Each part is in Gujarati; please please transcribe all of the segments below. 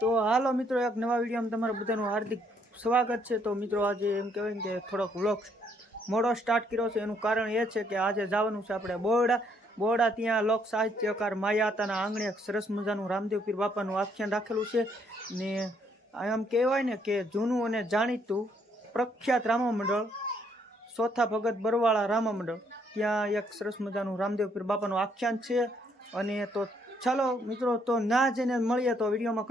તો હાલો મિત્રો, એક નવા વિડીયોમાં તમારું બધાનું હાર્દિક સ્વાગત છે। તો મિત્રો આજે એમ કહેવાય ને કે થોડોક વ્લોગ મોડો સ્ટાર્ટ કર્યો છે। એનું કારણ એ છે કે આજે જવાનું છે આપણે બોરડા ત્યાં લોક સાહિત્યકાર માયાતાના આંગણે એક સરસ મજાનું રામદેવ પીર બાપાનું આખ્યાન રાખેલું છે ને આમ કહેવાય ને કે જૂનું અને જાણીતું પ્રખ્યાત રામા મંડળ ચોથા ભગત બરવાળા રામા મંડળ ત્યાં એક સરસ મજાનું રામદેવ પીર બાપાનું આખ્યાન છે। અને તો ચાલો મિત્રો, તો ના જઈને મળીએ તો વિડીયોમાં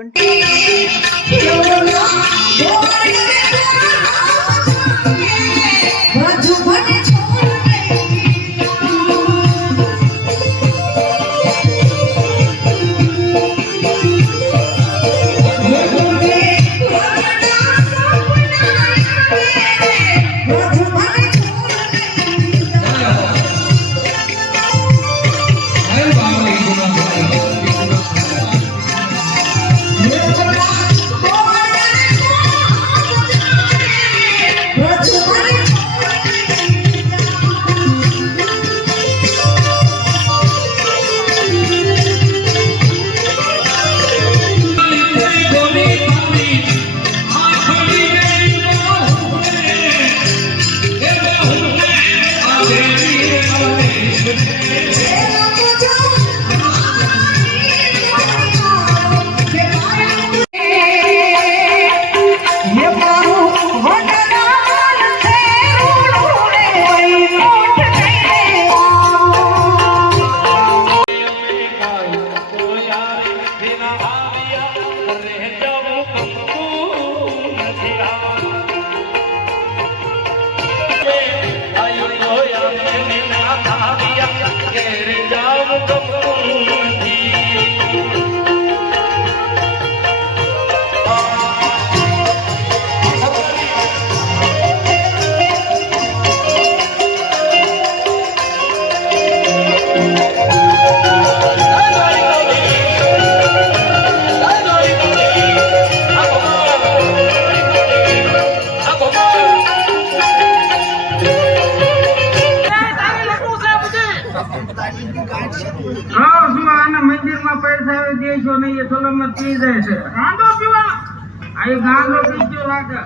મંદિર માં પૈસા દેશો નહીં, એ સલામત પી જાય છે। ગાંડો પીવાનો આ ગાંડો પીજો લાગે।